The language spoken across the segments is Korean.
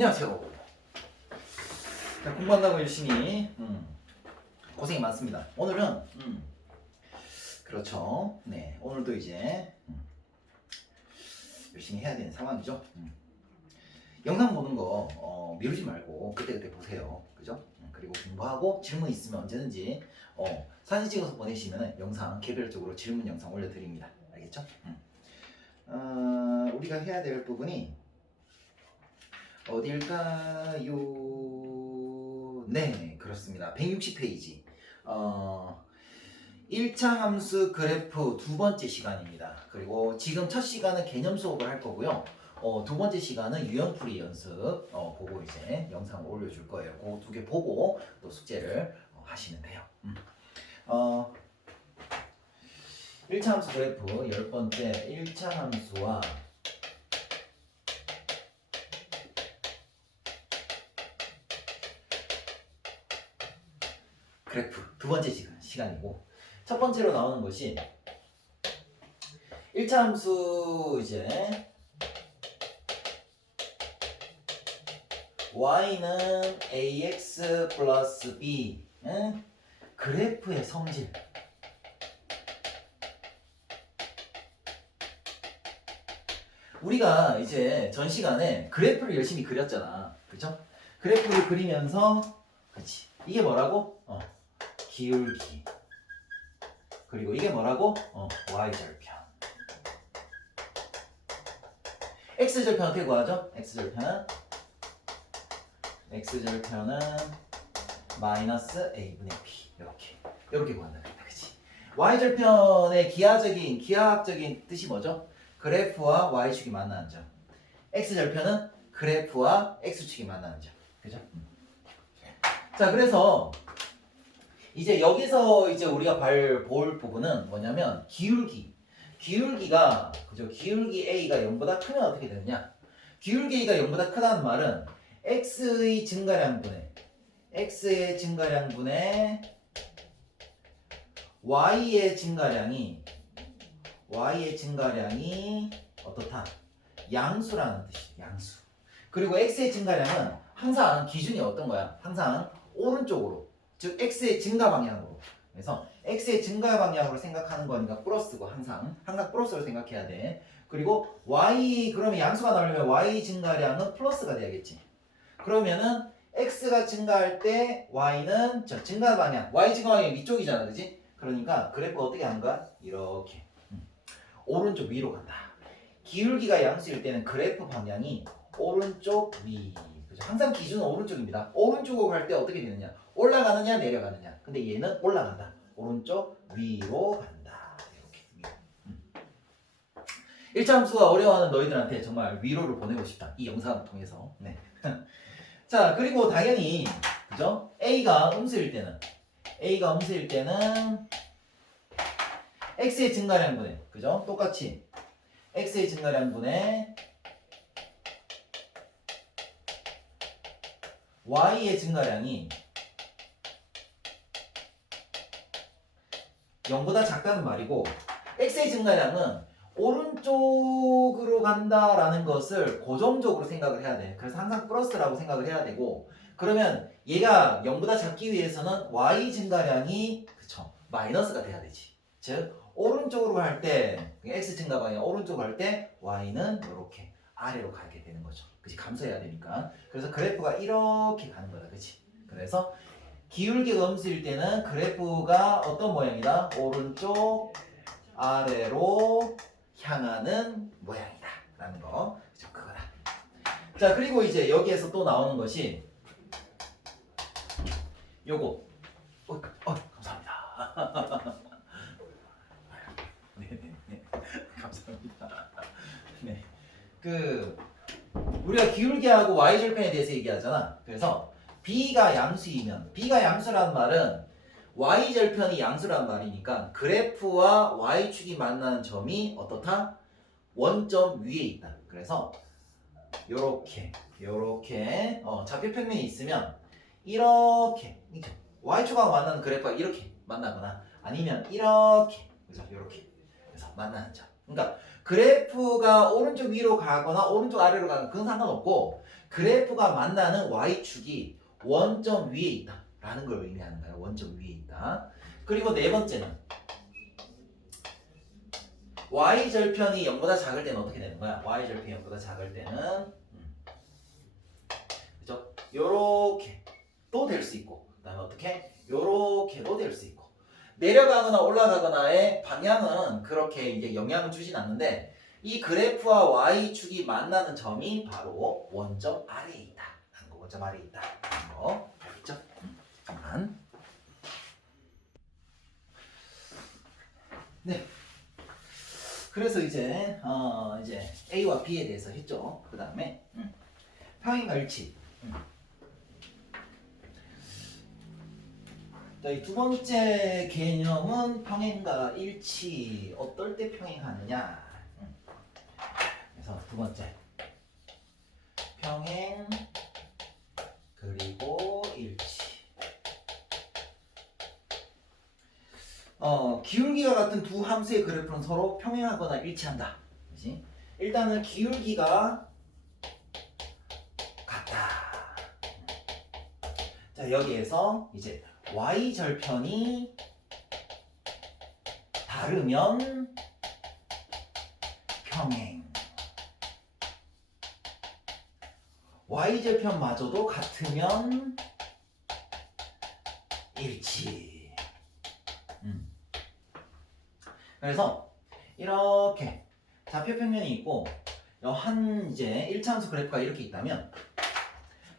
안녕하세요. 자, 공부한다고 열심히 고생이 많습니다. 오늘은 그렇죠. 네, 오늘도 이제 열심히 해야 되는 상황이죠. 영상 보는 거 미루지 말고 그때그때 보세요. 그죠? 그리고 공부하고 질문 있으면 언제든지 사진 찍어서 보내시면 영상 개별적으로 질문 영상 올려드립니다. 알겠죠? 우리가 해야 될 부분이 어딜까요? 네, 그렇습니다. 160페이지. 1차 함수 그래프 두 번째 시간입니다. 그리고 지금 첫 시간은 개념 수업을 할 거고요. 두 번째 시간은 유형풀이 연습 보고 이제 영상을 올려줄 거예요. 그 두 개 보고 또 숙제를 하시면 돼요. 1차 함수 그래프 10번째 1차 함수와 그래프 두 번째 시간이고 첫 번째로 나오는 것이 1차 함수 이제 y는 ax 플러스 b 그래프의 성질 우리가 이제 전 시간에 그래프를 열심히 그렸잖아. 그쵸? 그래프를 그리면서 그치 이게 뭐라고? 기울기 그리고 이게 뭐라고? y절편 x절편 어떻게 구하죠? x절편은 마이너스 a분의 b 이렇게 구한다 그치? y절편의 기하학적인 뜻이 뭐죠? 그래프와 y축이 만나는 점 x절편은 그래프와 x축이 만나는 점 그죠? 자 그래서 이제 여기서 이제 우리가 볼 부분은 뭐냐면 기울기가 그죠? 기울기 a가 0보다 크면 어떻게 되느냐? 기울기 a가 0보다 크다는 말은 x의 증가량분의 y의 증가량이 어떻다? 양수라는 뜻이에요. 양수. 그리고 x의 증가량은 항상 기준이 어떤 거야? 항상 오른쪽으로 즉 x의 증가 방향으로 그래서 x의 증가 방향으로 생각하는 거니까 플러스고 항상 플러스로 생각해야 돼. 그리고 y 그러면 양수가 나오려면 y 증가량은 플러스가 돼야겠지. 그러면은 x가 증가할 때 y는 저 증가 방향 y 증가 방향이 위쪽이잖아 그지? 그러니까 그래프가 어떻게 하는 거야? 이렇게 오른쪽 위로 간다. 기울기가 양수일 때는 그래프 방향이 오른쪽 위 그죠? 항상 기준은 오른쪽입니다. 오른쪽으로 갈 때 어떻게 되느냐? 올라가느냐 내려가느냐. 근데 얘는 올라간다. 오른쪽 위로 간다. 이렇게 위로. 1차 함수가 어려워하는 너희들한테 정말 위로를 보내고 싶다. 이 영상을 통해서. 네. 자 그리고 당연히 그죠? A가 음수일 때는 x의 증가량분의 그죠? 똑같이 x의 증가량분의 y의 증가량이 0보다 작다는 말이고 x의 증가량은 오른쪽으로 간다라는 것을 고정적으로 생각을 해야 돼. 그래서 항상 플러스라고 생각을 해야 되고 그러면 얘가 0보다 작기 위해서는 y 증가량이 그쵸 마이너스가 돼야 되지. 즉 오른쪽으로 갈 때 x 증가 방향 오른쪽으로 갈 때 y는 이렇게 아래로 가게 되는 거죠. 그치 감소해야 되니까. 그래서 그래프가 이렇게 가는 거다. 그치? 그래서 기울기가 음수일 때는 그래프가 어떤 모양이다? 오른쪽 아래로 향하는 모양이다 라는 거 그쵸? 그거다. 자 그리고 이제 여기에서 또 나오는 것이 요거 감사합니다. 네네네 감사합니다. 네. 우리가 기울기하고 y절편에 대해서 얘기하잖아. 그래서 b가 양수라는 말은 y절편이 양수란 말이니까 그래프와 y축이 만나는 점이 어떻다? 원점 위에 있다. 그래서 요렇게 좌표 평면이 있으면 이렇게 y축하고 만나는 그래프가 이렇게 만나거나 아니면 이렇게 그래서 요렇게 그래서 만나는 점 그러니까 그래프가 오른쪽 위로 가거나 오른쪽 아래로 가거나 그건 상관없고 그래프가 만나는 y축이 원점 위에 있다 라는 걸 의미하는 거예요. 원점 위에 있다. 그리고 네 번째는 y절편이 0보다 작을 때는 어떻게 되는 거야? y절편이 0보다 작을 때는 그죠? 요렇게 또 될 수 있고 그 다음에 어떻게? 요렇게도 될 수 있고 내려가거나 올라가거나의 방향은 그렇게 이제 영향을 주진 않는데 이 그래프와 y축이 만나는 점이 바로 원점 아래에 있다 라는 거. 원점 아래에 있다 라는 거 알겠죠? 잠깐만. 네. 그래서 이제 A와 B에 대해서 했죠. 그 다음에 평행과 일치. 자, 이 두 번째 개념은 평행과 일치. 어떨 때 평행하느냐. 그래서 두 번째 평행 그리고 일치. 기울기가 같은 두 함수의 그래프는 서로 평행하거나 일치한다. 그치? 일단은 기울기가 같다. 자, 여기에서 이제 y절편이 다르면 평행. y절편마저도 같으면 일치. 그래서 이렇게 좌표평면이 있고 한 이제 1차함수 그래프가 이렇게 있다면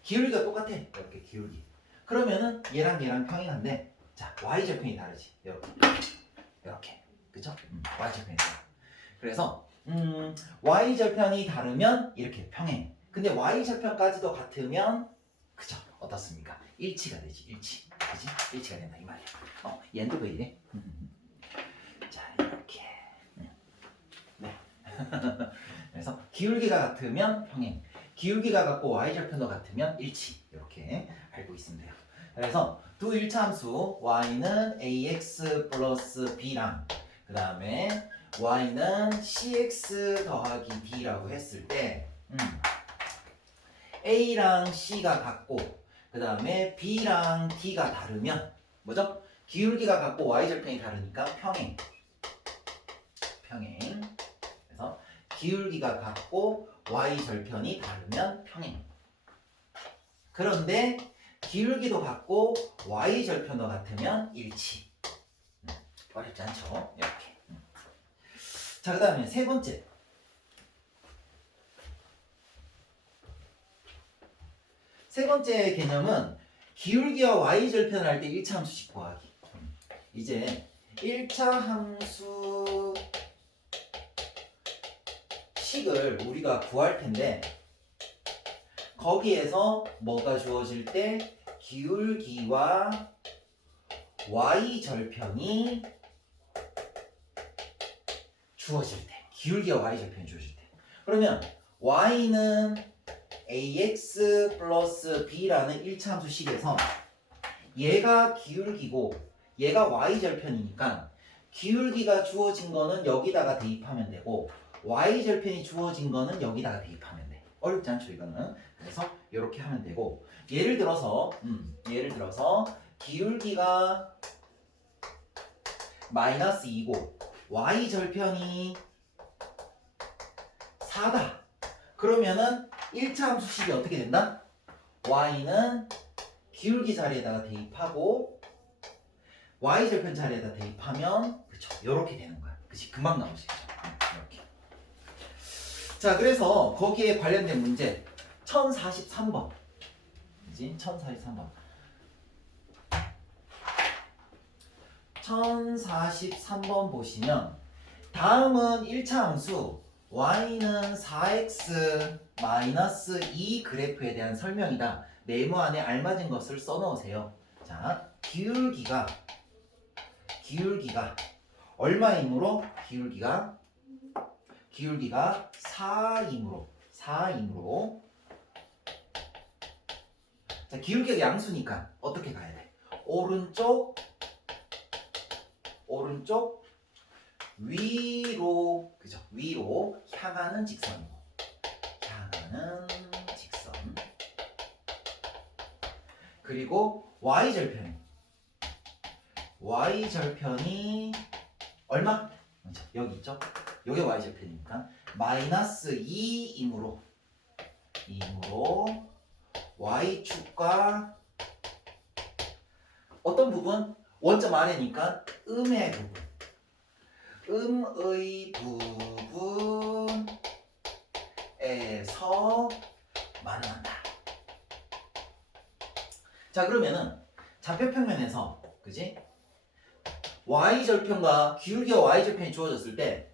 기울기가 똑같아. 이렇게 기울기. 그러면은 얘랑 평행한데 자 y절편이 다르지. 이렇게 그쵸? y절편이 다르. 그래서 y절편이 다르면 이렇게 평행. 근데 y절편까지도 같으면 그죠? 어떻습니까? 일치가 되지. 일치. 그치? 일치가 된다 이 말이야. 얘도 왜 이래? 자 이렇게. 네. 그래서 기울기가 같으면 평행. 기울기가 같고 y절편도 같으면 일치. 이렇게 알고 있으면 돼요. 그래서 두 일차함수 y는 ax 플러스 b랑 그 다음에 y는 cx 더하기 d라고 했을 때 a랑 c가 같고 그 다음에 b랑 d가 다르면 뭐죠? 기울기가 같고 y절편이 다르니까 평행. 그래서 기울기가 같고 y절편이 다르면 평행. 그런데 기울기도 같고 y절편도 같으면 일치. 어렵지 않죠? 이렇게. 자, 그 다음에 세 번째. 세 번째 개념은 기울기와 y절편을 할 때 1차 함수식 구하기. 이제 1차 함수 식을 우리가 구할 텐데 거기에서 뭐가 주어질 때 기울기와 y절편이 주어질 때 기울기와 y절편이 주어질 때 그러면 y는 ax 플러스 b라는 1차 함수식에서 얘가 기울기고 얘가 y절편이니까 기울기가 주어진 거는 여기다가 대입하면 되고 y절편이 주어진 거는 여기다가 대입하면 돼. 어렵지 않죠 이거는. 그래서 이렇게 하면 되고 예를 들어서 기울기가 마이너스 2고 y절편이 4다. 그러면은 1차 함수식이 어떻게 된다? y는 기울기 자리에다가 대입하고 y절편 자리에다 대입하면 그쵸 이렇게 되는 거야. 그치 금방 나오시죠. 이렇게. 자 그래서 거기에 관련된 문제 1043번. 그치? 1043번. 1043번 보시면 다음은 1차 함수 y는 4x 마이너스 2 그래프에 대한 설명이다. 네모 안에 알맞은 것을 써놓으세요. 자, 기울기가 얼마이므로? 기울기가 4이므로 자, 기울기가 양수니까 어떻게 가야 돼? 오른쪽 위로, 그죠? 위로 향하는 직선이고, 향하는 직선. 그리고 y절편이 얼마? 그렇죠? 여기 있죠? 요게 y절편이니까 마이너스 2이므로 y축과 어떤 부분? 원점 아래니까 음의 부분에서 만난다. 자, 그러면은 좌표평면에서, 그지? y절편과 기울기와 y절편이 주어졌을 때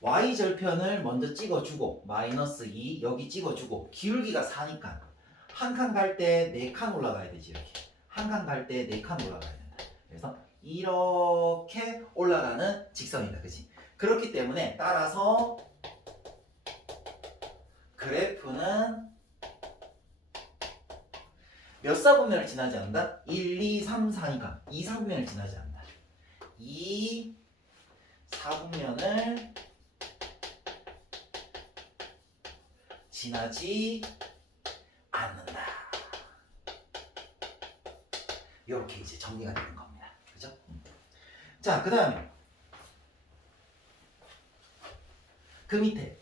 y절편을 먼저 찍어주고 마이너스 2 여기 찍어주고 기울기가 4니까 한 칸 갈 때 4칸 올라가야 되지. 이렇게 한 칸 갈 때 4칸 올라가야 된다. 그래서 이렇게 올라가는 직선이다. 그치? 그렇기 때문에 따라서 그래프는 몇 사분면을 지나지 않는다? 1, 2, 3, 4니까 2, 4분면을 지나지 않는다. 2, 4분면을 지나지 않는다. 이렇게 이제 정리가 되는 겁니다. 그죠? 자, 그 다음에 그 밑에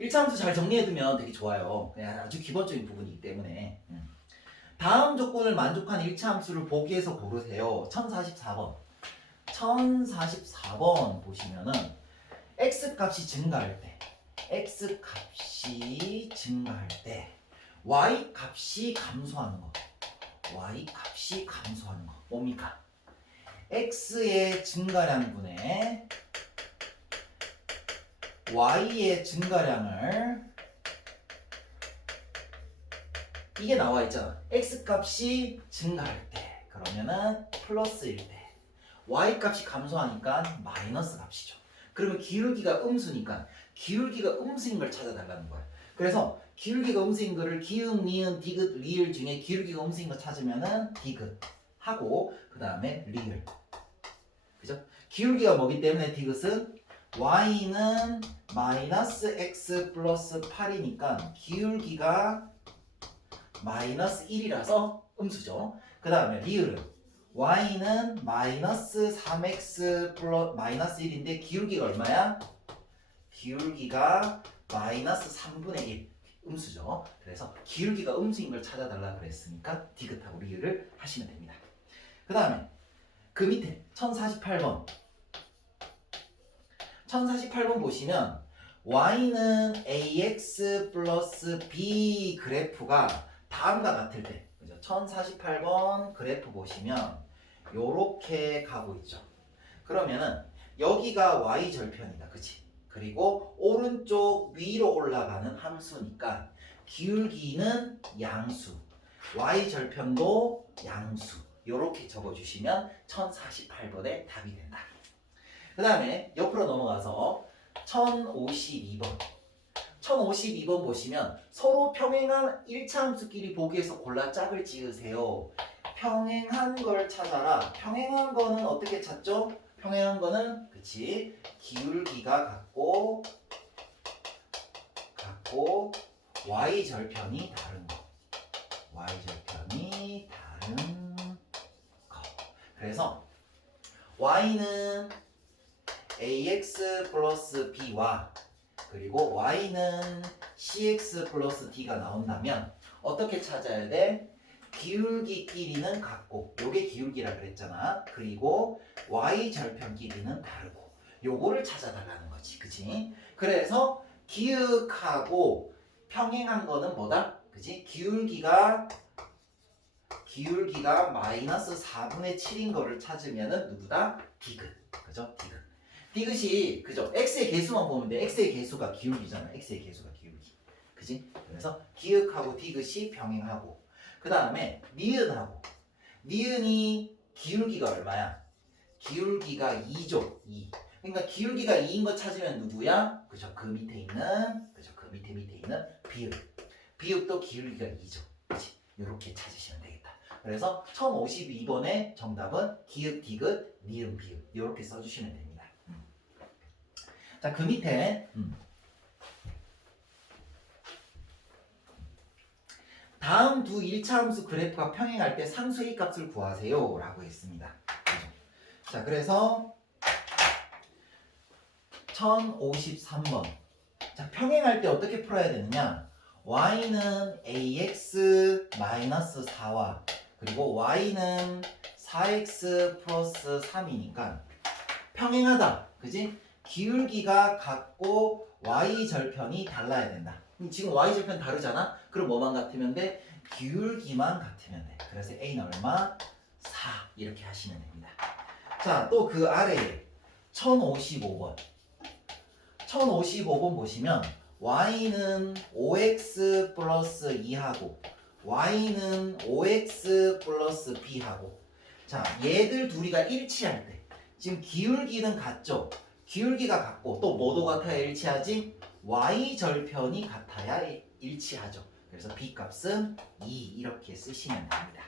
1차함수 잘 정리해두면 되게 좋아요. 그냥 아주 기본적인 부분이기 때문에 다음 조건을 만족한 1차함수를 보기에서 고르세요. 1044번 1044번 보시면은 x값이 증가할 때 y값이 감소하는 거 뭡니까? x의 증가량분의 y의 증가량을 이게 나와 있잖아. x값이 증가할 때 그러면은 플러스일 때 y값이 감소하니까 마이너스 값이죠. 그러면 기울기가 음수니까 기울기가 음수인 걸 찾아달라는 거야. 그래서 기울기가 음수인 거를 기역, 니은, 디귿, 리을 중에 기울기가 음수인 거 찾으면은 디귿 하고 그 다음에 리을. 그죠? 기울기가 뭐기 때문에 디귿은 y는 마이너스 x 플러스 8이니까 기울기가 마이너스 1이라서 음수죠. 그 다음에 리을은 y는 마이너스 3x 플러스 마이너스 1인데 기울기가 얼마야? 기울기가 마이너스 3분의 1 음수죠. 그래서 기울기가 음수인 걸 찾아달라 그랬으니까 디귿하고 리을을 하시면 됩니다. 그 다음에 그 밑에 1048번 보시면 y는 ax 플러스 b 그래프가 다음과 같을 때 그죠? 1048번 그래프 보시면 요렇게 가고 있죠. 그러면은 여기가 y절편이다. 그치? 그리고 오른쪽 위로 올라가는 함수니까 기울기는 양수 y절편도 양수 요렇게 적어주시면 1048번의 답이 된다. 그 다음에 옆으로 넘어가서 1052번 보시면 서로 평행한 1차 함수끼리 보기에서 골라 짝을 지으세요. 평행한 걸 찾아라. 평행한 거는 어떻게 찾죠? 평행한 거는 그치 기울기가 같고 y절편이 다른 거. 그래서 y는 ax 플러스 b와 그리고 y는 cx 플러스 d가 나온다면 어떻게 찾아야 돼? 기울기끼리는 같고 요게 기울기라 그랬잖아. 그리고 y절편 길이는 다르고 요거를 찾아달라는 거지. 그치? 그래서 기역하고 평행한 거는 뭐다? 그치? 기울기가 마이너스 4분의 7인 거를 찾으면은 누구다? 디귿. 그죠? 디귿이 그죠? x의 개수만 보면 돼. x의 개수가 기울기잖아. x의 개수가 기울기. 그지? 그래서 기역하고 디귿이 병행하고 그 다음에 니은이 기울기가 얼마야? 기울기가 2죠. 2. 그러니까 기울기가 2인 거 찾으면 누구야? 그죠? 그 밑에 있는 비읍. 비읍도 기울기가 2죠. 그치? 이렇게 찾으시면 되겠다. 그래서 1052번의 정답은 기읍, 디귿, 니은, 비읍 이렇게 써주시면 됩니다. 자, 그 밑에 다음 두 1차 함수 그래프가 평행할 때 상수 A 값을 구하세요 라고 했습니다. 그죠? 자, 그래서 1053번. 자, 평행할 때 어떻게 풀어야 되느냐? y는 ax 4와 그리고 y는 4x 플러스 3이니까 평행하다. 그지? 기울기가 같고 y 절편이 달라야 된다. 지금 y 절편 다르잖아? 그럼 뭐만 같으면 돼? 기울기만 같으면 돼. 그래서 a는 얼마? 4 이렇게 하시면 됩니다. 자, 또 그 아래에 1055번. 1055번 보시면 y는 5x 플러스 2하고 y는 5x 플러스 b하고 자, 얘들 둘이가 일치할 때 지금 기울기는 같죠? 기울기가 같고 또 뭐도 같아야 일치하지? y절편이 같아야 일치하죠. 그래서 b 값은 2 이렇게 쓰시면 됩니다.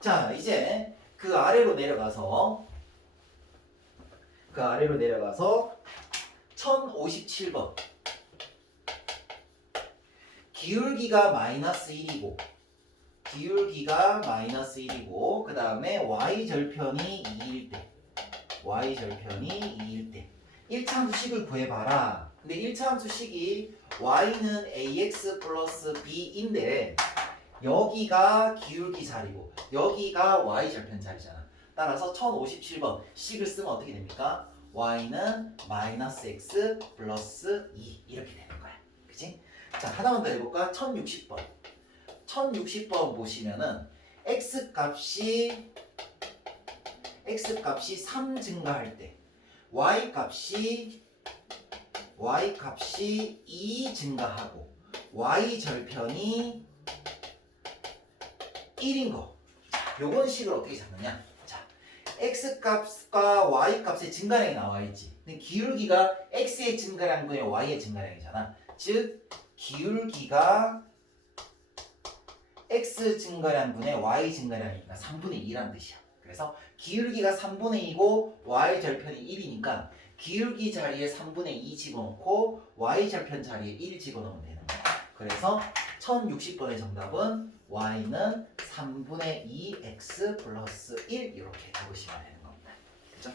자, 이제 그 아래로 내려가서 1057번 기울기가 마이너스 1이고 그 다음에 y절편이 2일 때 1차 함수식을 구해봐라. 근데 1차 함수식이 y는 ax 플러스 b인데 여기가 기울기 자리고 여기가 y절편 자리잖아. 따라서 1057번 식을 쓰면 어떻게 됩니까? y는 마이너스 x 플러스 2 이렇게 되는 거야. 그치? 자, 하나만 더 해볼까? 1060번. 1060번 보시면은 x 값이 3 증가할 때 y 값이 2 증가하고 y 절편이 1인 거. 자, 요건 식을 어떻게 잡느냐? 자, x 값과 y 값의 증가량이 나와 있지. 근데 기울기가 x의 증가량분의 y의 증가량이잖아. 즉 기울기가 x 증가량분의 y 증가량이니까 3분의 2라는 뜻이야. 그래서 기울기가 3분의 2고 y 절편이 1이니까 기울기 자리에 3분의 2 집어넣고 y 절편 자리에 1 집어넣으면 되는 거야. 그래서 1060번의 정답은 y는 3분의 2x 플러스 1 이렇게 적으시면 되는 겁니다. 그죠?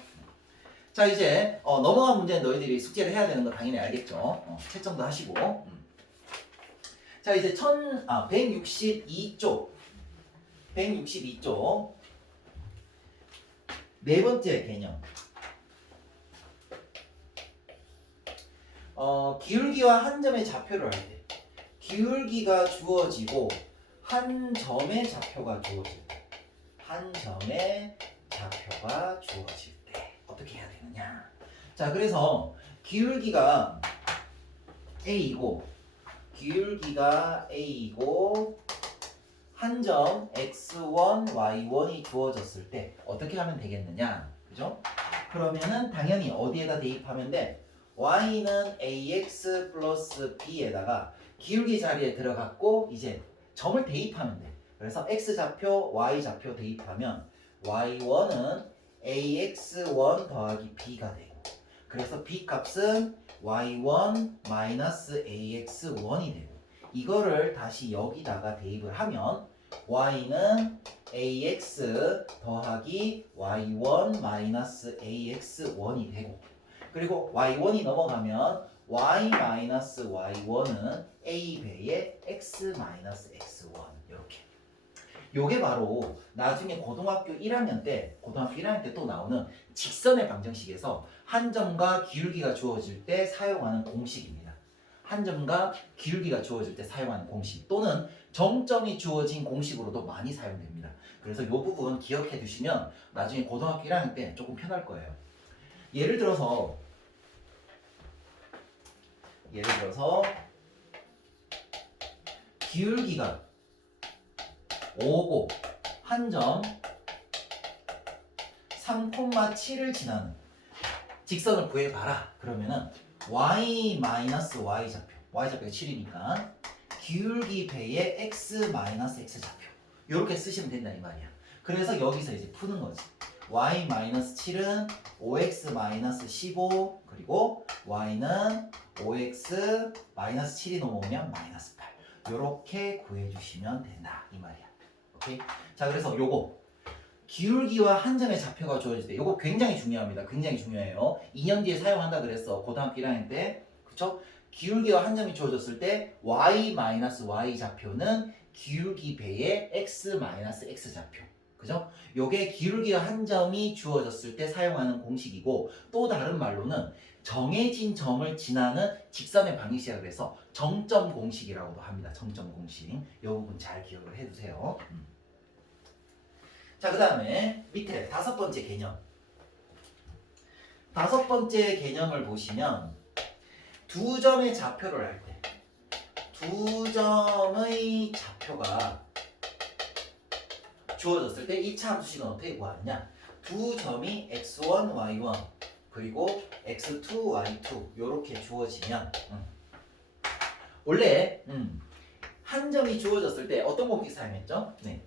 자, 이제 넘어간 문제는 너희들이 숙제를 해야 되는 거 당연히 알겠죠? 채점도 하시고. 자, 이제 162쪽 네 번째 개념. 기울기와 한 점의 좌표를 할 때 기울기가 주어지고 한 점의 좌표가 주어질 때 어떻게 해야 되느냐? 자, 그래서 기울기가 A이고 한 점 x1, y1이 주어졌을 때 어떻게 하면 되겠느냐? 그죠? 그러면은 당연히 어디에다 대입하면 돼? y는 ax 플러스 b에다가 기울기 자리에 들어갔고 이제 점을 대입하면 돼. 그래서 x좌표, y좌표 대입하면 y1은 ax1 더하기 b가 되고 그래서 b 값은 y1 마이너스 ax1이 되고 이거를 다시 여기다가 대입을 하면 y는 ax 더하기 y1 마이너스 ax1이 되고 그리고 y1이 넘어가면 y 마이너스 y1은 a배의 x 마이너스 x1 이렇게. 요게 바로 나중에 고등학교 1학년 때 또 나오는 직선의 방정식에서 한 점과 기울기가 주어질 때 사용하는 공식입니다. 한 점과 기울기가 주어질 때 사용하는 공식 또는 정점이 주어진 공식으로도 많이 사용됩니다. 그래서 이 부분 기억해 두시면 나중에 고등학교 1학년 때 조금 편할 거예요. 예를 들어서 기울기가 5고 한 점 3,7을 지나는 직선을 구해봐라. 그러면은 y 마이너스 y좌표가 7이니까 기울기 배의 x 마이너스 x좌표 이렇게 쓰시면 된다 이 말이야. 그래서 여기서 이제 푸는 거지. y-7은 5x-15 그리고 y는 5x-7이 넘어오면 -8 이렇게 구해주시면 된다 이 말이야. 오케이? 자 그래서 요거 기울기와 한 점의 좌표가 주어질 때 요거 굉장히 중요합니다. 굉장히 중요해요. 2년 뒤에 사용한다 그랬어. 고등학교 1학년 때. 그쵸? 기울기와 한 점이 주어졌을 때 y-y 좌표는 기울기 배의 x-x 좌표. 그죠? 요게 기울기와 한 점이 주어졌을 때 사용하는 공식이고 또 다른 말로는 정해진 점을 지나는 직선의 방정식이라 그래서 정점 공식이라고도 합니다. 정점 공식. 이 부분 잘 기억을 해두세요. 자, 그 다음에 밑에 5번째 개념. 5번째 개념을 보시면 두 점의 좌표를 할 때 두 점의 좌표가 주어졌을 때 이 차 함수식은 어떻게 구하느냐? 두 점이 x1, y1 그리고 x2, y2 이렇게 주어지면 원래 한 점이 주어졌을 때 어떤 공식 사용했죠? 네.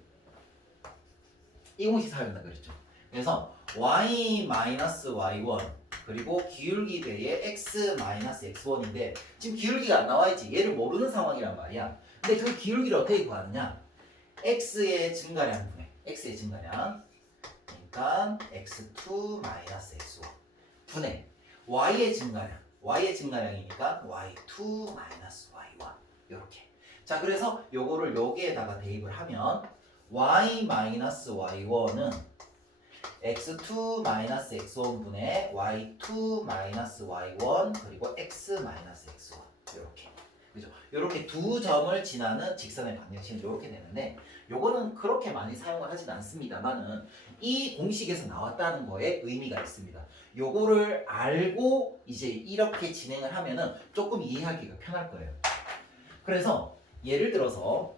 이 공식 사용한다 그랬죠. 그래서 y-y1 그리고 기울기 배의 x-x1인데 지금 기울기가 안 나와있지. 얘를 모르는 상황이란 말이야. 근데 그 기울기를 어떻게 구하느냐? x의 증가량 분의 x의 증가량 그러니까 x2 x1 분의 y의 증가량이니까 y2 y1 이렇게. 자 그래서 요거를 여기에다가 대입을 하면 y-y1은 x2 x1 분의 y2 y1 그리고 x-x1 이렇게. 그죠? 이렇게 두 점을 지나는 직선의 방정식은 이렇게 되는데 요거는 그렇게 많이 사용을 하진 않습니다만은 이 공식에서 나왔다는 거에 의미가 있습니다. 요거를 알고 이제 이렇게 진행을 하면은 조금 이해하기가 편할 거예요. 그래서 예를 들어서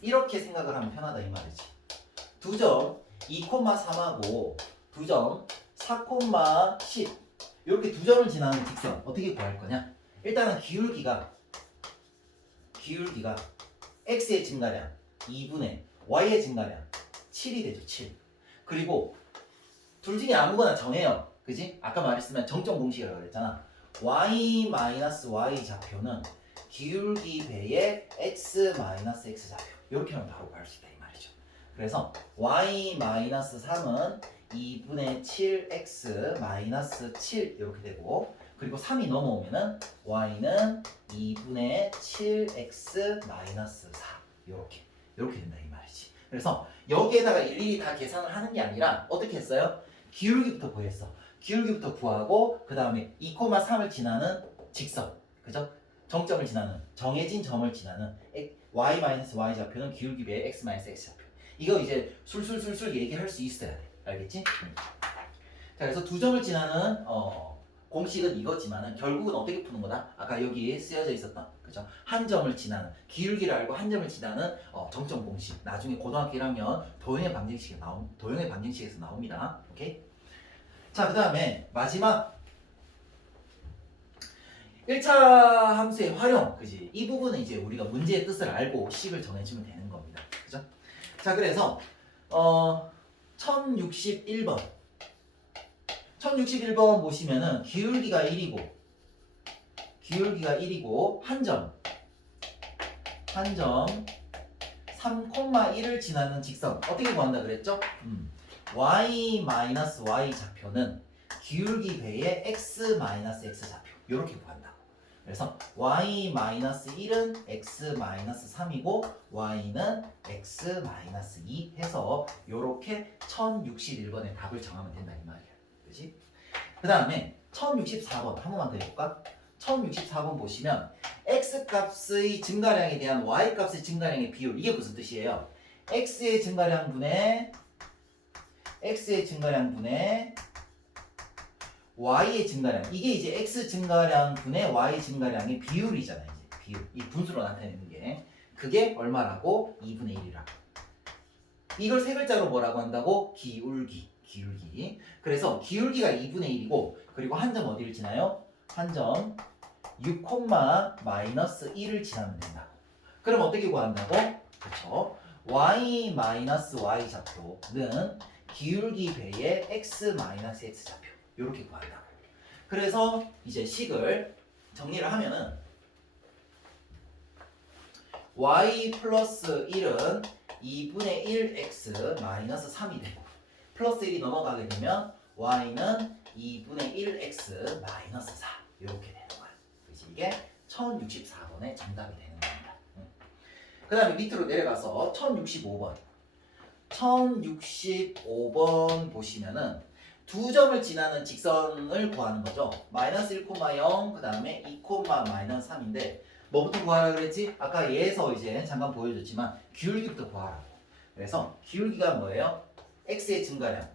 이렇게 생각을 하면 편하다 이 말이지. 두 점 2,3하고 두 점 4,10 이렇게 두 점을 지나는 직선 어떻게 구할 거냐? 일단은 기울기가 x의 증가량 2분의 y의 증가량 7이 되죠. 7. 그리고 둘 중에 아무거나 정해요. 그지? 아까 말했으면 정점 공식이라고 그랬잖아. y-y 좌표는 기울기 배의 x-x 좌표 이렇게 하면 바로 구할 수 있다 이 말이죠. 그래서 y-3은 2분의 7x-7 이렇게 되고 그리고 3이 넘어오면은 y는 2분의 7x-4 이렇게 된다 이 말이지. 그래서 여기에다가 일일이 다 계산을 하는 게 아니라 어떻게 했어요? 기울기부터 구했어. 기울기부터 구하고 그 다음에 2,3을 지나는 직선, 그죠? 정점을 지나는 정해진 점을 지나는 y-y 좌표는 기울기 배의 x-x 좌표. 이거 이제 술술술술 얘기할 수 있어야 돼. 알겠지? 자, 그래서 두 점을 지나는 공식은 이거지만은 결국은 어떻게 푸는 거다? 아까 여기에 쓰여져 있었던 그죠? 한 점을 지나는 기울기를 알고 한 점을 지나는 정점 공식. 나중에 고등학교 1학년 도형의 방정식에서 나옵니다. 오케이? 자, 그다음에 마지막 1차 함수의 활용, 그지? 이 부분은 이제 우리가 문제의 뜻을 알고 식을 정해주면 되는 겁니다. 그죠? 자, 그래서 1061번 보시면은 기울기가 1이고 한 점 3,1을 지나는 직선 어떻게 구한다 그랬죠? y-y 좌표는 기울기 배의 x-x 좌표 이렇게 구한다. 그래서 y-1은 x-3이고 y는 x-2 해서 이렇게 1061번의 답을 정하면 된다 이 말이야. 그렇지? 그 다음에 1064번 한 번만 더 해볼까? 1064번 보시면 x값의 증가량에 대한 y값의 증가량의 비율 이게 무슨 뜻이에요? x의 증가량 분의 y의 증가량 이게 이제 x 증가량 분의 y 증가량의 비율이잖아요. 이제 비율 이 분수로 나타내는 게 그게 얼마라고? 2분의 1이라고. 이걸 세 글자로 뭐라고 한다고? 기울기. 그래서 기울기가 2분의 1이고 그리고 한 점 어디를 지나요? 한 점 6, 마이너스 1을 지나면 된다. 그럼 어떻게 구한다고? 그렇죠. y 마이너스 y 좌표는 기울기 배의 x 마이너스 x 좌표 이렇게 구한다고. 그래서 이제 식을 정리를 하면은 y 플러스 1은 2분의 1x 마이너스 3이 되고 플러스 1이 넘어가게 되면 y는 2분의 1x 마이너스 4 이렇게 되는 거야. 그래서 이게 1064번의 정답이 되는 겁니다. 그 다음에 밑으로 내려가서 1065번 1065번 보시면은 두 점을 지나는 직선을 구하는 거죠. 마이너스 1,0 그 다음에 2, 마이너스 3인데 뭐부터 구하라 그랬지? 아까 얘에서 이제 잠깐 보여줬지만 기울기부터 구하라고. 그래서 기울기가 뭐예요? x의 증가량.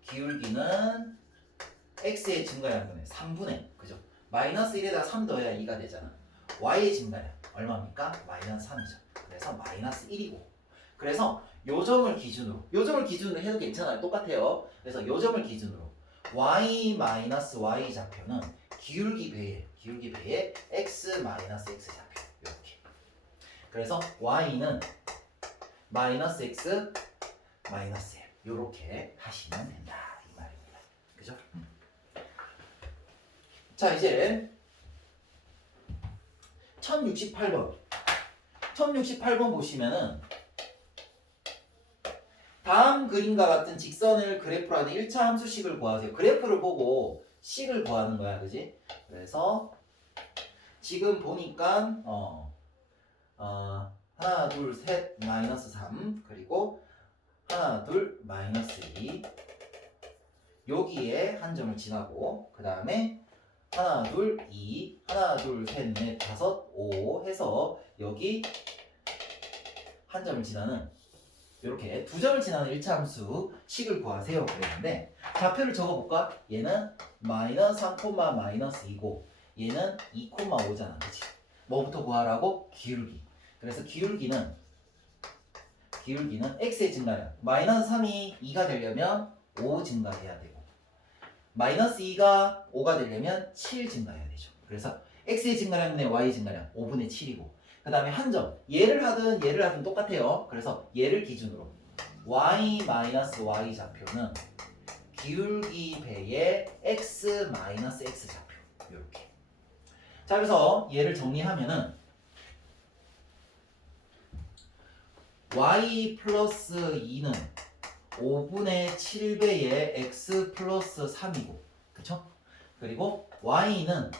기울기는 x의 증가량분의 3분의 그죠? 마이너스 1에다 3 더해야 2가 되잖아. y의 증가량 얼마입니까? 마이너스 3이죠. 그래서 마이너스 1이고. 그래서 요 점을 기준으로 해도 괜찮아요. 똑같아요. 그래서 요 점을 기준으로 y 마이너스 y 좌표는 기울기 배의 x 마이너스 x 좌표 이렇게. 그래서 y는 마이너스 x 마이너스 l 이렇게 하시면 된다 이 말입니다. 그죠? 자 이제 1068번 보시면은 다음 그림과 같은 직선을 그래프로 하는 1차 함수식을 구하세요. 그래프를 보고 식을 구하는 거야, 그지? 그래서 지금 보니까 하나, 둘, 셋, 마이너스 3 그리고 하나, 둘, 마이너스 2 여기에 한 점을 지나고 그 다음에 하나, 둘, 2 하나, 둘, 셋, 넷, 다섯, 5 해서 여기 한 점을 지나는 이렇게 두 점을 지나는 1차 함수 식을 구하세요 그랬는데 좌표를 적어볼까? 얘는 마이너스 3, 마이너스 2고 얘는 2, 5잖아 그치? 뭐부터 구하라고? 기울기. 그래서 기울기는 x의 증가량 마이너스 3이 2가 되려면 5 증가해야 되고 마이너스 2가 5가 되려면 7 증가해야 되죠. 그래서 x의 증가량분의 y의 증가량 5분의 7이고 그 다음에 한 점 얘를 하든 똑같아요. 그래서 얘를 기준으로 y 마이너스 y 좌표는 기울기 배의 x 마이너스 x 좌표 이렇게. 자 그래서 얘를 정리하면은 y 플러스 2는 5분의 7배의 x 플러스 3이고 그쵸? 그리고 y는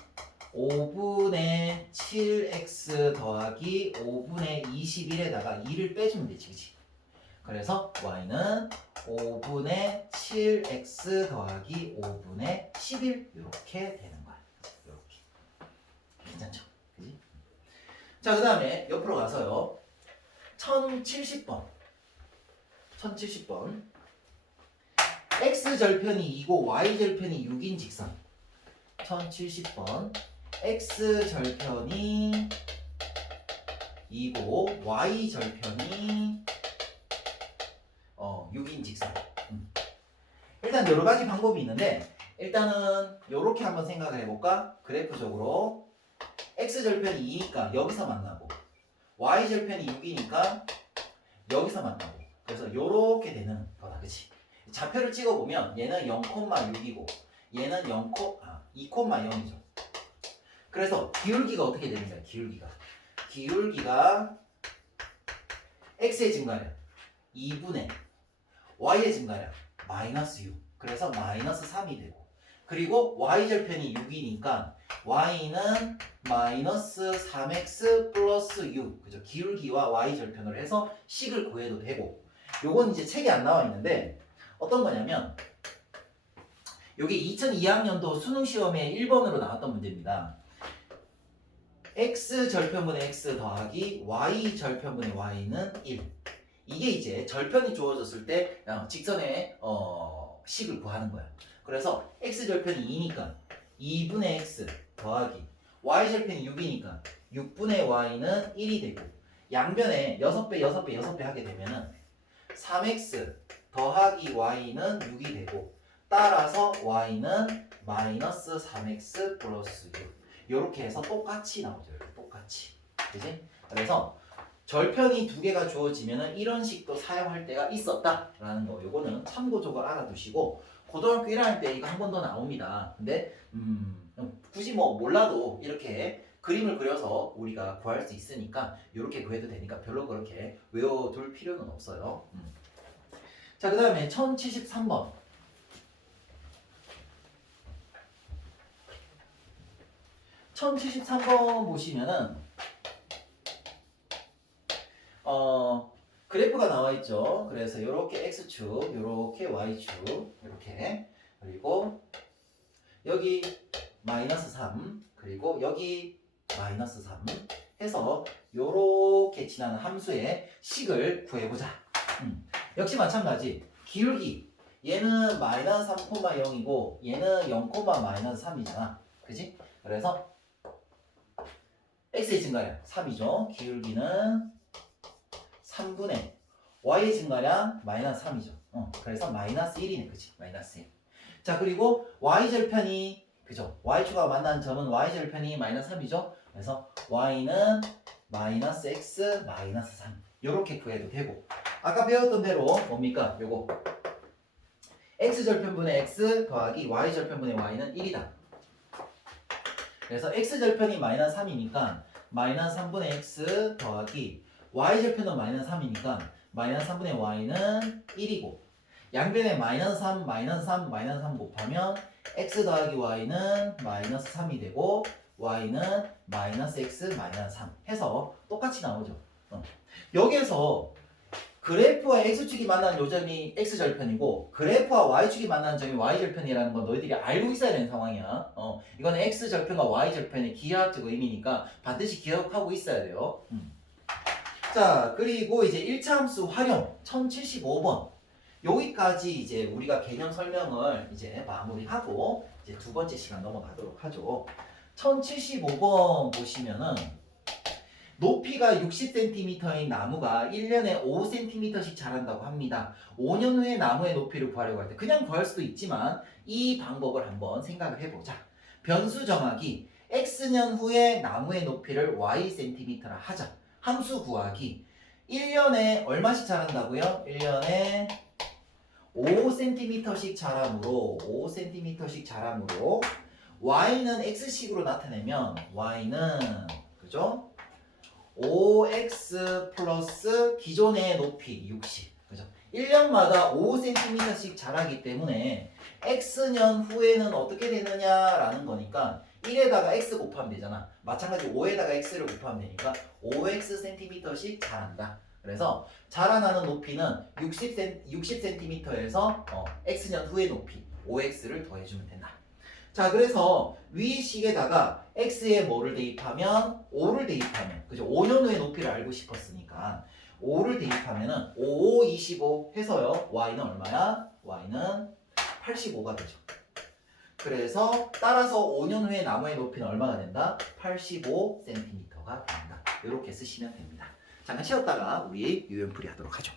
5분의 7x 더하기 5분의 21에다가 2를 빼주면 되지 그치? 그래서 y는 5분의 7x 더하기 5분의 11 이렇게 되는 거야. 이렇게. 괜찮죠? 그치? 자, 그 다음에 옆으로 가서요. 1070번. x절편이 2고 y절편이 6인 직선. 1070번. x절편이 2고 y절편이 6인 직선. 일단 여러 가지 방법이 있는데 일단은 이렇게 한번 생각을 해볼까? 그래프적으로 x절편이 2니까 여기서 만나고 y절편이 6이니까 여기서 만나고 그래서 이렇게 되는 거다 그치? 좌표를 찍어보면 얘는 0,6이고 얘는 2,0이죠. 그래서 기울기가 어떻게 되는 거야? 기울기가 x의 증가량 2분의 y의 증가량 마이너스 6 그래서 마이너스 3이 되고 그리고 y절편이 6이니까 y는 마이너스 3x 플러스 6 그죠? 기울기와 y절편을 해서 식을 구해도 되고 요건 이제 책에 안 나와 있는데 어떤 거냐면 요게 2002학년도 수능시험에 1번으로 나왔던 문제입니다. x절편분의 x 더하기 y절편분의 y는 1 이게 이제 절편이 주어졌을 때 직선의 식을 구하는 거야. 그래서 x절편이 2니까 2분의 x 더하기 y절편이 6이니까 6분의 y는 1이 되고 양변에 6배 하게 되면은 3x 더하기 y는 6이 되고 따라서 y는 마이너스 3x 플러스 6 이렇게 해서 똑같이 나오죠. 이렇게 똑같이. 그지? 그래서 절편이 두 개가 주어지면은 이런 식도 사용할 때가 있었다라는 거. 요거는 참고적으로 알아두시고 고등학교 1학년 때 이거 한 번 더 나옵니다. 근데 굳이 뭐 몰라도 이렇게 그림을 그려서 우리가 구할 수 있으니까 이렇게 구해도 되니까 별로 그렇게 외워둘 필요는 없어요. 자, 그 다음에 1073번. 1073번 보시면은 그래프가 나와 있죠. 그래서 이렇게 x축, 이렇게 y축, 이렇게 그리고 여기 마이너스 3 그리고 여기 마이너스 3 해서 이렇게 지나는 함수의 식을 구해보자. 역시 마찬가지. 기울기 얘는 마이너스 3,0이고 얘는 0, 마이너스 3이잖아. 그지? 그래서 x의 증가량 3이죠. 기울기는 3분의 y의 증가량 마이너스 3이죠. 그래서 마이너스 1이네. 그치? 마이너스 1. 자, 그리고 y절편이 그죠? y축과 만난 점은 y절편이 마이너스 3이죠. 그래서 y는 마이너스 x 마이너스 3 이렇게 구해도 되고 아까 배웠던 대로 뭡니까? 요거 x절편분의 x 더하기 y절편분의 y는 1이다. 그래서 x절편이 마이너스 3이니까 마이너스 3분의 x 더하기 y절편은 마이너스 3이니까 마이너스 3분의 y는 1이고 양변에 마이너스 3, 마이너스 3, 마이너스 3 곱하면 x 더하기 y는 마이너스 3이 되고 y는 마이너스 x 마이너스 3 해서 똑같이 나오죠. 여기에서 그래프와 x축이 만난 요점이 x절편이고 그래프와 y축이 만난 점이 y절편이라는 건 너희들이 알고 있어야 되는 상황이야. 이거는 x절편과 y절편의 기하학적 의미니까 반드시 기억하고 있어야 돼요. 자, 그리고 이제 1차 함수 활용 1075번 여기까지 이제 우리가 개념 설명을 이제 마무리하고 이제 두 번째 시간 넘어가도록 하죠. 1075번 보시면은 높이가 60cm인 나무가 1년에 5cm씩 자란다고 합니다. 5년 후에 나무의 높이를 구하려고 할 때 그냥 구할 수도 있지만 이 방법을 한번 생각을 해보자. 변수 정하기 x년 후에 나무의 높이를 ycm라 하자. 함수 구하기 1년에 얼마씩 자란다고요? 1년에 5cm씩 자라므로 y는 x식으로 나타내면 y는 그죠? 5x 플러스 기존의 높이 60 그죠? 1년마다 5cm씩 자라기 때문에 x년 후에는 어떻게 되느냐라는 거니까 1에다가 x 곱하면 되잖아. 마찬가지로 5에다가 x를 곱하면 되니까 5xcm씩 자란다. 그래서 자라나는 높이는 60cm에서 x년 후의 높이 5x를 더해주면 된다. 자, 그래서 위 식에다가 x에 뭐를 대입하면 5를 대입하면 그죠? 5년 후의 높이를 알고 싶었으니까 5를 대입하면은 5, 5, 25 해서요. y는 얼마야? y는 85가 되죠. 그래서 따라서 5년 후에 나무의 높이는 얼마가 된다? 85cm가 된다. 이렇게 쓰시면 됩니다. 잠깐 쉬었다가 우리 유연풀이 하도록 하죠.